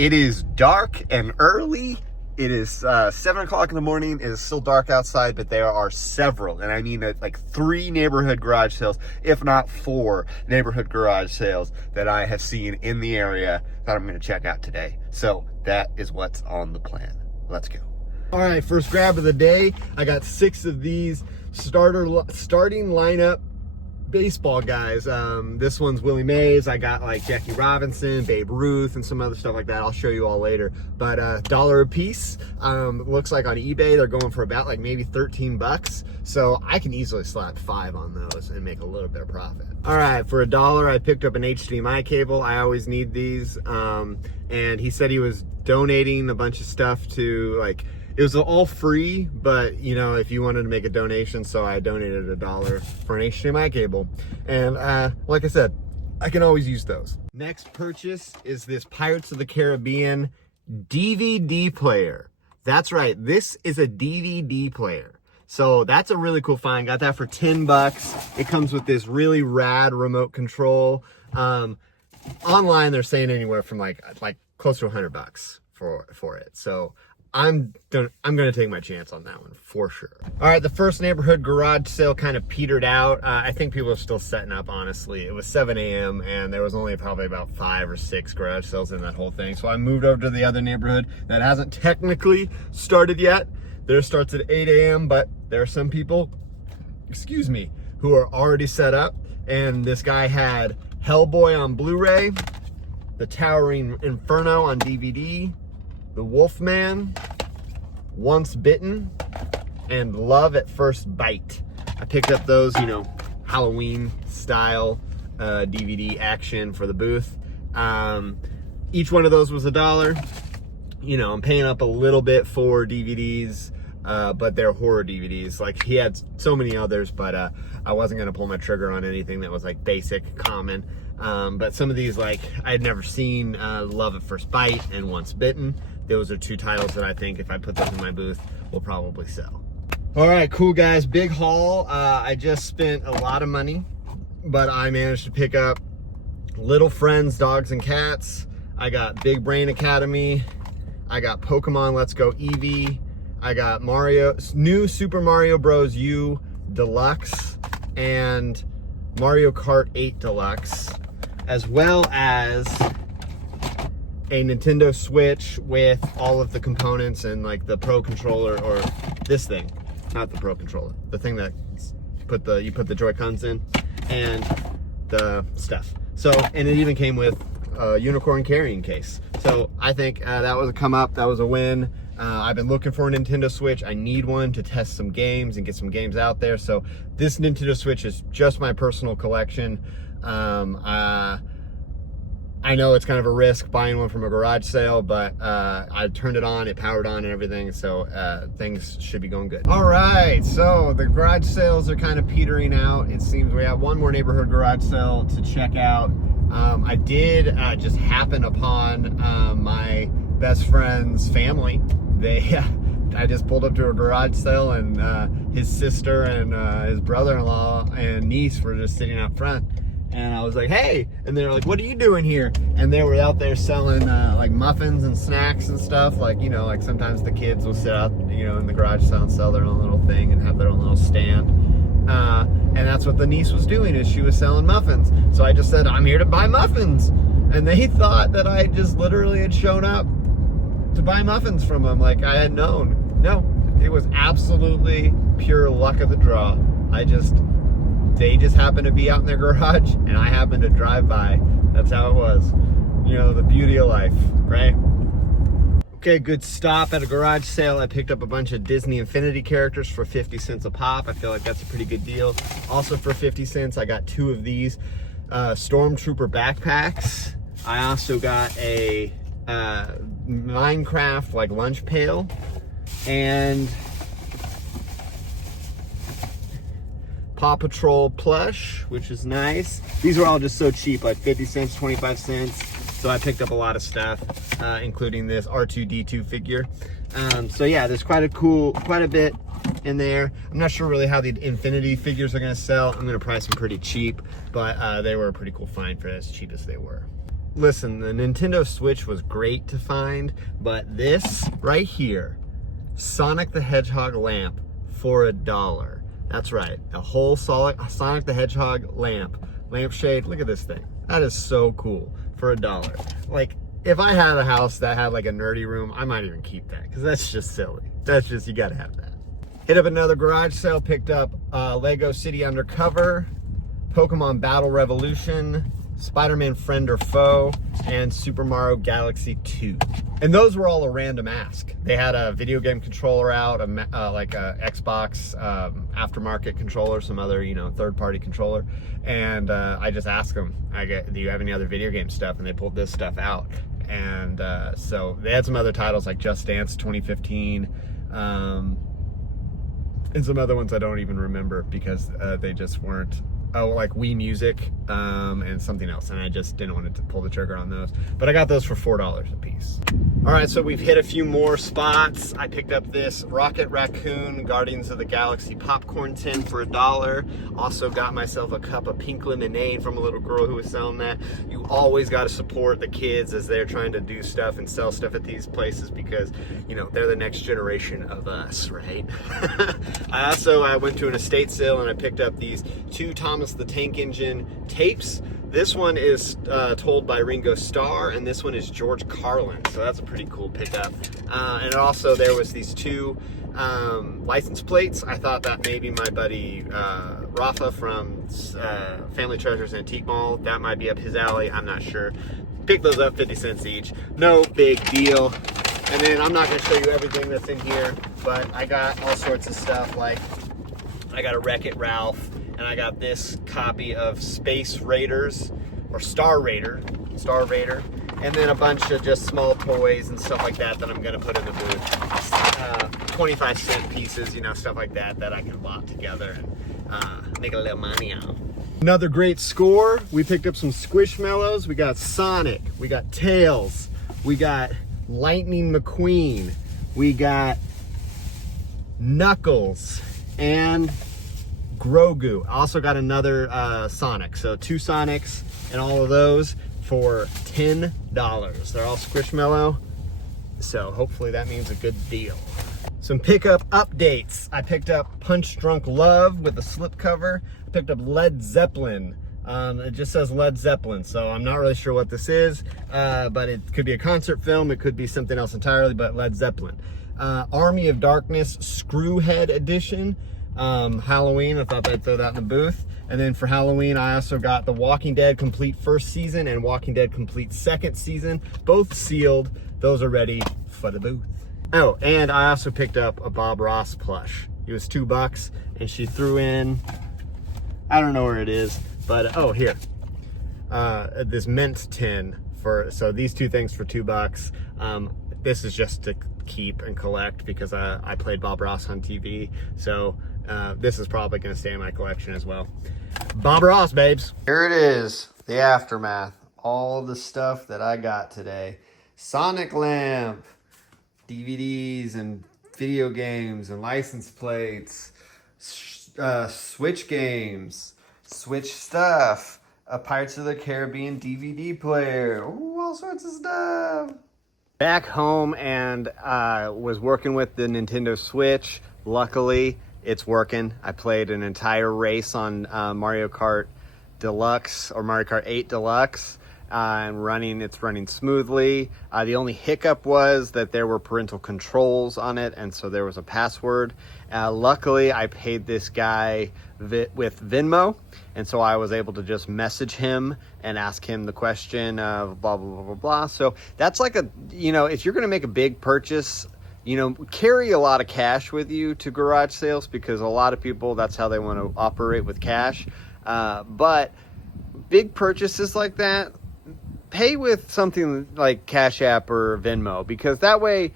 It is dark and early. It is 7 o'clock in the morning. It is still dark outside, but there are several, and I mean like 3 neighborhood garage sales, if not 4 neighborhood garage sales that I have seen in the area that I'm going to check out today. So that is what's on the plan. Let's go. All right, first grab of the day. I got 6 of these starting lineup baseball guys. This one's Willie Mays. I got like Jackie Robinson, Babe Ruth, and some other stuff like that. I'll show you all later. But $1 a piece. Looks like on eBay they're going for about like maybe 13 bucks. So I can easily slap 5 on those and make a little bit of profit. All right, for $1 I picked up an HDMI cable. I always need these. And he said he was donating a bunch of stuff to, like, it was all free, but you know, if you wanted to make a donation, so I donated $1 for an HDMI cable. And like I said, I can always use those. Next purchase is this Pirates of the Caribbean DVD player. That's right, this is a DVD player. So that's a really cool find. Got that for 10 bucks. It comes with this really rad remote control. Online they're saying anywhere from like close to 100 bucks for it. So I'm gonna take my chance on that one for sure. All right, the first neighborhood garage sale kind of petered out. I think people are still setting up, honestly. It was 7 a.m. and there was only probably about 5 or 6 garage sales in that whole thing. So I moved over to the other neighborhood that hasn't technically started yet. Theirs starts at 8 a.m., but there are some people, excuse me, who are already set up. And this guy had Hellboy on Blu-ray, The Towering Inferno on DVD, The Wolfman, Once Bitten, and Love at First Bite. I picked up those, you know, Halloween style DVD action for the booth. Each one of those was $1. You know, I'm paying up a little bit for DVDs, but they're horror DVDs. Like, he had so many others, but I wasn't gonna pull my trigger on anything that was like basic, common. But some of these, like, I had never seen Love at First Bite and Once Bitten. Those are 2 titles that I think if I put those in my booth will probably sell. All right, cool guys, big haul. I just spent a lot of money, but I managed to pick up Little Friends Dogs and Cats. I got Big Brain Academy. I got Pokemon Let's Go Eevee. I got new Super Mario Bros. U Deluxe and Mario Kart 8 Deluxe, as well as a Nintendo Switch with all of the components and like the Pro Controller, or this thing, not the Pro Controller, the thing that you put the Joy-Cons in, and the stuff. So, and it even came with a unicorn carrying case. So I think that was a come up, that was a win. I've been looking for a Nintendo Switch. I need one to test some games and get some games out there. So this Nintendo Switch is just my personal collection. I know it's kind of a risk buying one from a garage sale, but I turned it on, it powered on and everything, so things should be going good. All right, so the garage sales are kind of petering out. It seems we have one more neighborhood garage sale to check out. I did just happen upon my best friend's family. I just pulled up to a garage sale, and his sister and his brother-in-law and niece were just sitting out front. And I was like, hey, and they were like, what are you doing here? And they were out there selling like muffins and snacks and stuff. Like, you know, like sometimes the kids will sit out, you know, in the garage sale and sell their own little thing and have their own little stand. And that's what the niece was doing, is she was selling muffins. So I just said, I'm here to buy muffins. And they thought that I just literally had shown up to buy muffins from them, like I had known. No, it was absolutely pure luck of the draw. They just happened to be out in their garage, and I happened to drive by. That's how it was. You know, the beauty of life, right? Okay, good stop at a garage sale. I picked up a bunch of Disney Infinity characters for 50 cents a pop. I feel like that's a pretty good deal. Also for 50 cents, I got 2 of these Stormtrooper backpacks. I also got a Minecraft like lunch pail, and Paw Patrol plush, which is nice. These are all just so cheap, like 50 cents, 25 cents. So I picked up a lot of stuff, including this R2-D2 figure. So yeah, there's quite a bit in there. I'm not sure really how the Infinity figures are gonna sell. I'm gonna price them pretty cheap, but they were a pretty cool find for as cheap as they were. listen, the Nintendo Switch was great to find, but this right here, Sonic the Hedgehog lamp for $1. That's right, a whole solid Sonic the Hedgehog lampshade. Look at this thing. That is so cool for $1. Like, if I had a house that had like a nerdy room, I might even keep that, because that's just silly. That's just, you gotta have that. Hit up another garage sale, picked up Lego City Undercover, Pokemon Battle Revolution, Spider-Man Friend or Foe, and Super Mario Galaxy 2. And those were all a random ask. They had a video game controller out, like a Xbox aftermarket controller, some other, you know, third-party controller. And I just asked them, do you have any other video game stuff? And they pulled this stuff out. And so they had some other titles like Just Dance 2015, and some other ones I don't even remember because they just weren't. Oh, like Wii Music and something else, and I just didn't want to pull the trigger on those. But I got those for $4 a piece. All right, so we've hit a few more spots. I picked up this Rocket Raccoon Guardians of the Galaxy popcorn tin for $1. Also got myself a cup of pink lemonade from a little girl who was selling that. You always got to support the kids as they're trying to do stuff and sell stuff at these places, because, you know, they're the next generation of us, right? I went to an estate sale and I picked up these 2 Thomas the Tank Engine tapes. This one is told by Ringo Starr, and this one is George Carlin, so that's a pretty cool pickup. And also there was these 2 license plates. I thought that maybe my buddy Rafa from Family Treasures Antique Mall, that might be up his alley, I'm not sure. Picked those up 50 cents each, no big deal. And then I'm not going to show you everything that's in here, but I got all sorts of stuff, like I got a Wreck-It Ralph, and I got this copy of Space Raiders, or Star Raider, and then a bunch of just small toys and stuff like that that I'm gonna put in the booth. 25-cent pieces, you know, stuff like that that I can lock together and make a little money out. Another great score. We picked up some Squishmallows. We got Sonic, we got Tails, we got Lightning McQueen, we got Knuckles, and Grogu. I also got another Sonic, so 2 Sonics and all of those for $10. They're all Squishmallow, so hopefully that means a good deal. Some pickup updates. I picked up Punch Drunk Love with a slipcover. I picked up Led Zeppelin. It just says Led Zeppelin, so I'm not really sure what this is, but it could be a concert film, it could be something else entirely, but Led Zeppelin. Army of Darkness Screwhead Edition. Halloween, I thought I'd throw that in the booth. And then for Halloween, I also got The Walking Dead Complete First Season and Walking Dead Complete Second Season, both sealed. Those are ready for the booth. Oh, and I also picked up a Bob Ross plush. It was $2, and she threw in, I don't know where it is, but oh, here, this mint tin so these 2 things for $2. This is just to keep and collect because I played Bob Ross on TV, so this is probably going to stay in my collection as well. Bob Ross, babes. Here it is, the aftermath. All the stuff that I got today. Sonic lamp, DVDs and video games and license plates, Switch games, Switch stuff, a Pirates of the Caribbean DVD player, ooh, all sorts of stuff. Back home and was working with the Nintendo Switch. Luckily, it's working. I played an entire race on Mario Kart Deluxe, or Mario Kart 8 Deluxe, and it's running smoothly. The only hiccup was that there were parental controls on it, and so there was a password. Luckily, I paid this guy with Venmo, and so I was able to just message him and ask him the question of blah, blah, blah, blah, blah. So that's like if you're going to make a big purchase, carry a lot of cash with you to garage sales, because a lot of people, that's how they want to operate with cash. But big purchases like that, pay with something like Cash App or Venmo, because that way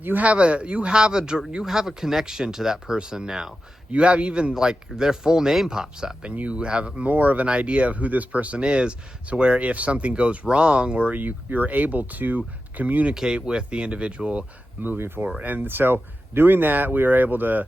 you have a connection to that person now. You have even like their full name pops up, and you have more of an idea of who this person is. So where if something goes wrong, or you're able to communicate with the individual moving forward. And so doing that, we were able to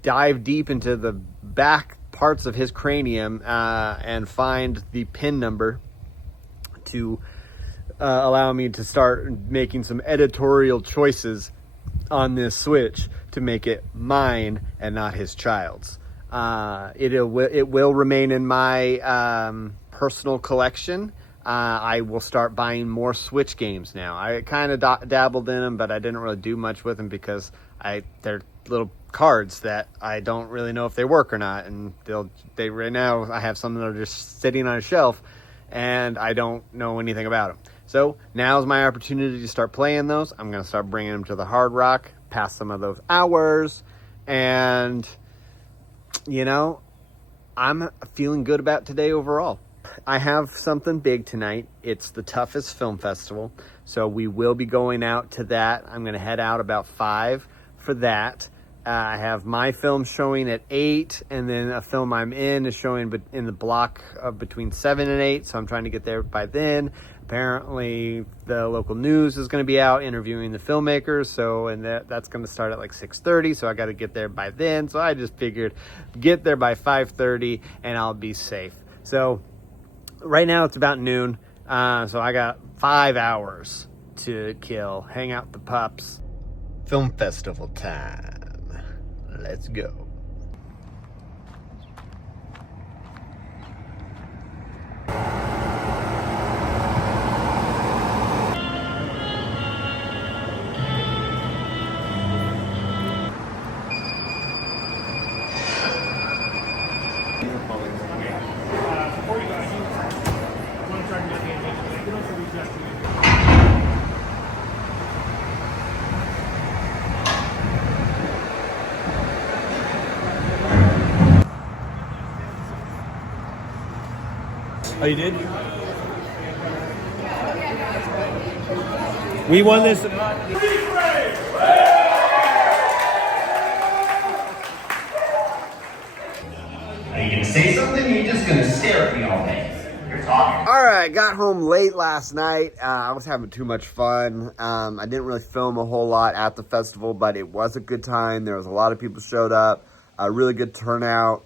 dive deep into the back parts of his cranium and find the PIN number to allow me to start making some editorial choices on this Switch to make it mine and not his child's. It will remain in my personal collection. I will start buying more Switch games now. I kind of dabbled in them, but I didn't really do much with them because they're little cards that I don't really know if they work or not. And they right now I have some that are just sitting on a shelf, and I don't know anything about them. So now's my opportunity to start playing those. I'm going to start bringing them to the Hard Rock, pass some of those hours, and I'm feeling good about today overall. I have something big tonight. It's the Tuffest Film Festival, so we will be going out to that. I'm going to head out about 5 for that. I have my film showing at 8, and then a film I'm in is showing in the block of between 7 and 8, so I'm trying to get there by then. Apparently, the local news is going to be out interviewing the filmmakers, and that's going to start at like 6:30, so I got to get there by then. So I just figured get there by 5:30, and I'll be safe. So right now it's about noon, so I got 5 hours to kill. Hang out with the pups. Film festival time. Let's go. Oh, you did? We won this. Are you gonna say something or are you just gonna stare at me all day? You're talking. All right, got home late last night. I was having too much fun. I didn't really film a whole lot at the festival, but it was a good time. There was a lot of people showed up. A really good turnout.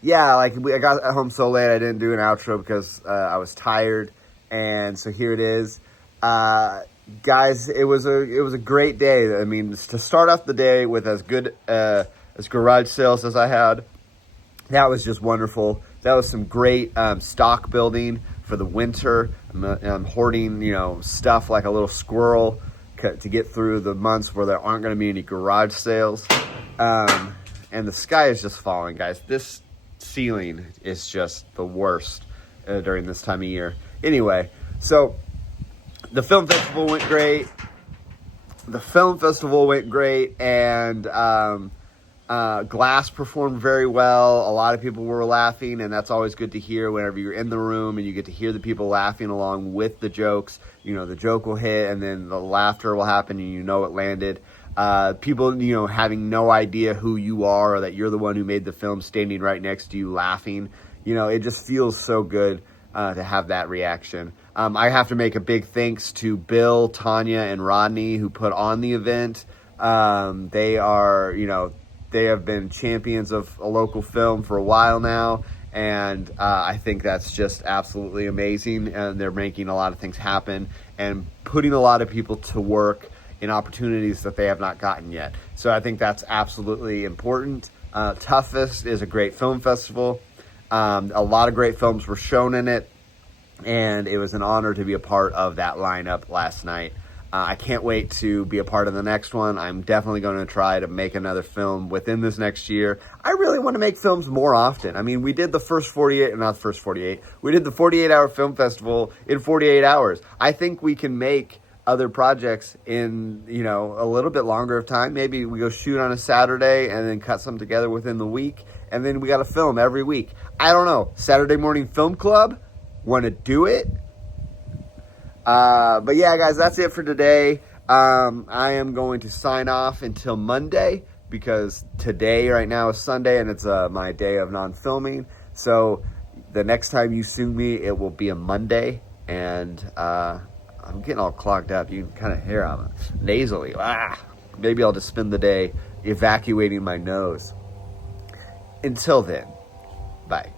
Yeah, I got home so late I didn't do an outro because I was tired, and so here it is. Guys, it was a great day. I mean, to start off the day with as good as garage sales as I had, that was just wonderful. That was some great stock building for the winter. I'm hoarding, stuff like a little squirrel to get through the months where there aren't going to be any garage sales. And the sky is just falling, guys. This ceiling is just the worst during this time of year. Anyway, so the film festival went great. And Glass performed very well. A lot of people were laughing, and that's always good to hear whenever you're in the room and you get to hear the people laughing along with the jokes. The joke will hit, and then the laughter will happen, and it landed. People, having no idea who you are or that you're the one who made the film standing right next to you laughing. It just feels so good to have that reaction. I have to make a big thanks to Bill, Tanya, and Rodney who put on the event. They have been champions of a local film for a while now, and I think that's just absolutely amazing. And they're making a lot of things happen and putting a lot of people to work in opportunities that they have not gotten yet. So I think that's absolutely important. Tuffest is a great film festival. A lot of great films were shown in it, and it was an honor to be a part of that lineup last night. I can't wait to be a part of the next one. I'm definitely going to try to make another film within this next year. I really want to make films more often. I mean, we did the first 48, not the first 48. We did the 48-hour film festival in 48 hours. I think we can make other projects in, a little bit longer of time. Maybe we go shoot on a Saturday and then cut some together within the week. And then we got to film every week. I don't know. Saturday morning film club. Want to do it? But yeah, guys, that's it for today. I am going to sign off until Monday because today right now is Sunday and it's my day of non-filming. So the next time you see me, it will be a Monday. And I'm getting all clogged up. You can kind of hear I'm nasally. Maybe I'll just spend the day evacuating my nose. Until then, bye.